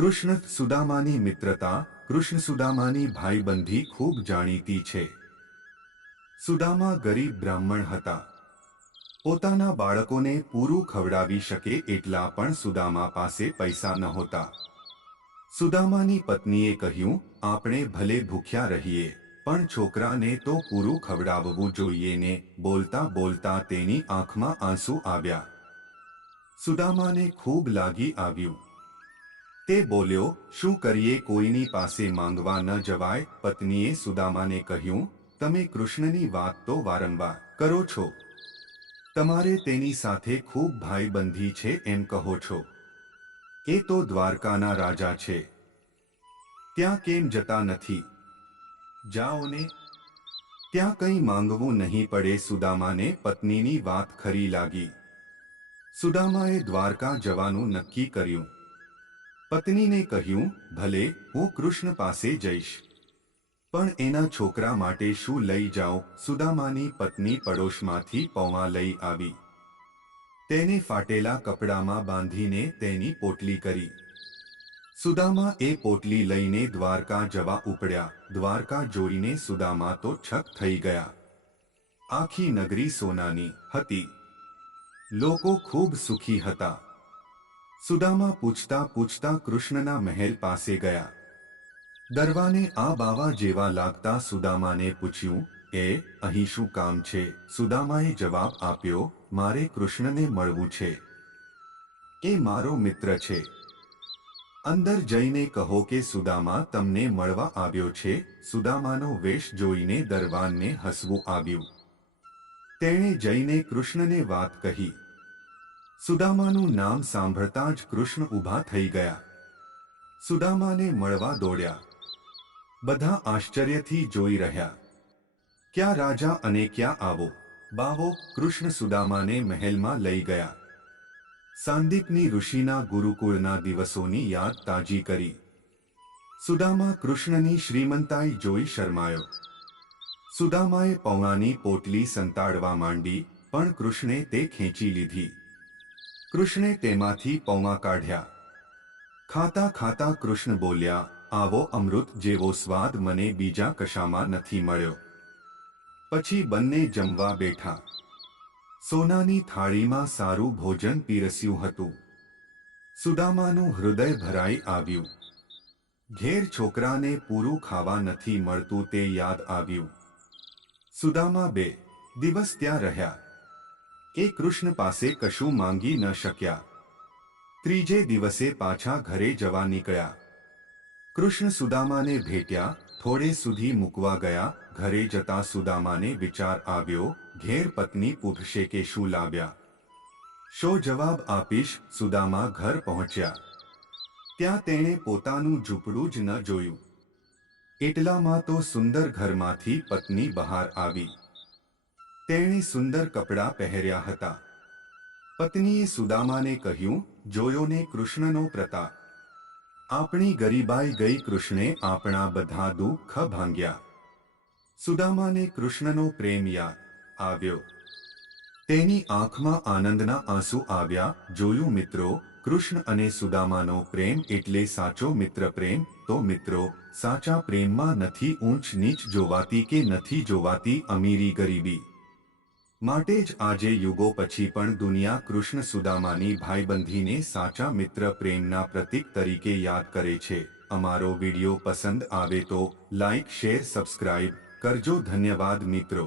કૃષ્ણ સુદામાની મિત્રતા, કૃષ્ણ સુદામાની ભાઈબંધી ખૂબ જાણીતી છે. સુદામા ગરીબ બ્રાહ્મણ હતા. પોતાના બાળકોને પૂરું ખવડાવી શકે એટલા પણ સુદામા પાસે પૈસા નહોતા. સુદામાની પત્નીએ કહ્યું, આપણે ભલે ભૂખ્યા રહીએ, પણ છોકરાને તો પૂરું ખવડાવવું જોઈએ ને, બોલતા બોલતા તેની આંખમાં આંસુ આવ્યા. સુદામાને ખૂબ લાગી આવ્યું. તે બોલ્યો, શું કરીએ કોઈની પાસે માંગવા ન જવાય? પત્નીએ સુદામાને કહ્યું, તમે કૃષ્ણની વાત તો વારંવાર કરો છો. તમારે તેની સાથે ખૂબ ભાઈબંધી છે એમ કહો છો. એ તો દ્વારકાના રાજા છે. ત્યાં કેમ જતા નથી? જાઓને ત્યાં કંઈ માંગવું નહીં પડે સુદામાને પત્નીની વાત ખરી લાગી. સુદામાએ દ્વારકા જવાનું નક્કી કર્યું. પત્નીને કહ્યું, ભલે, હું કૃષ્ણ પાસે જઈશ. પણ એના છોકરા માટે શું લઈ જાઓ સુદામાની પત્ની પડોશમાંથી પૌવા લઈ આવી. તેને ફાટેલા કપડામાં બાંધીને તેની પોટલી કરી. સુદામા એ પોટલી લઈને દ્વારકા જવા ઉપડ્યા. દ્વારકા જોઈને સુદામા તો છક થઈ ગયા. આખી નગરી સોનાની હતી. લોકો ખૂબ સુખી હતા. સુદામા પૂછતા પૂછતા કૃષ્ણના મહેલ પાસે ગયા. દરવાને આ બાવા જેવા લાગતા સુદામાને પૂછ્યું, એ, અહીં શું કામ છે? સુદામાએ જવાબ આપ્યો, મારે કૃષ્ણને મળવું છે. એ મારો મિત્ર છે. અંદર જઈને કહો કે સુદામા તમને મળવા આવ્યો છે. સુદામાનો વેશ જોઈને દરવાનને હસવું આવ્યું. તેણે જઈને કૃષ્ણને વાત કહી સુદામાનું નામ સાંભળતા જ કૃષ્ણ ઊભા થઈ ગયા. સુદામાને મળવા દોડ્યા. બધા આશ્ચર્યથી જોઈ રહ્યા. ક્યાં રાજા અને ક્યાં આવો? બાવો કૃષ્ણ સુદામાને મહેલમાં લઈ ગયા. સાંદીપની ઋષિના ગુરુકુળના દિવસોની યાદ તાજી કરી. સુદામા કૃષ્ણની શ્રીમંતાઈ જોઈ શરમાયો. સુદામાએ પૌણાની પોટલી સંતાડવા માંડી, પણ કૃષ્ણે તે ખેંચી લીધી. કૃષ્ણે તેમાંથી પૌવા કાઢ્યા. ખાતા ખાતા કૃષ્ણ બોલ્યા, આવો અમૃત જેવો સ્વાદ મને બીજા કશામાં નથી મળ્યો. પછી બંને જમવા બેઠા. સોનાની થાળીમાં સારું ભોજન પીરસ્યું હતું. સુદામાનું હૃદય ભરાઈ આવ્યું. ઘેર છોકરાને પૂરું ખાવા નથી મળતું તે યાદ આવ્યું. સુદામા બે દિવસ ત્યાં રહ્યા. એ કૃષ્ણ પાસે કશું માંગી ન શક્યા. ત્રીજે દિવસે પાછા ઘરે જવા નીકળ્યા. કૃષ્ણ સુદામાને ભેટ્યા, થોડે સુધી મૂકવા ગયા, ઘરે જતા સુદામાને વિચાર આવ્યો, ઘેર પત્ની પૂછશે કે શું લાવ્યા. શો જવાબ આપીશ, સુદામા ઘર પહોંચ્યા. ત્યાં તેણે પોતાનું ઝૂંપડું જ ન જોયું. એટલામાં તો સુંદર ઘરમાંથી પત્ની બહાર આવી. તેણે સુંદર કપડાં પહેર્યા હતા. પત્નીએ સુદામાને કહ્યું, જોયો ને કૃષ્ણનો પ્રતાપ. આપણી ગરીબાઈ ગઈ કૃષ્ણે આપણા બધા દુઃખ ભાંગ્યા. સુદામાને કૃષ્ણનો પ્રેમ યાદ આવ્યો. તેની આંખમાં આનંદના આંસુ આવ્યા, જોયું મિત્રો, કૃષ્ણ અને સુદામાનો પ્રેમ એટલે સાચો મિત્ર પ્રેમ, તો મિત્રો, સાચા પ્રેમમાં નથી ઊંચ નીચ જોવાતી કે નથી જોવાતી અમીરી ગરીબી. માટે જ આજે યુગો પછી પણ દુનિયા કૃષ્ણ સુદામાની ભાઈબંધીને સાચા મિત્ર પ્રેમના પ્રતીક તરીકે યાદ કરે છે. અમારો વિડિયો પસંદ આવે તો લાઇક શેર, સબસ્ક્રાઇબ કરજો. ધન્યવાદ મિત્રો.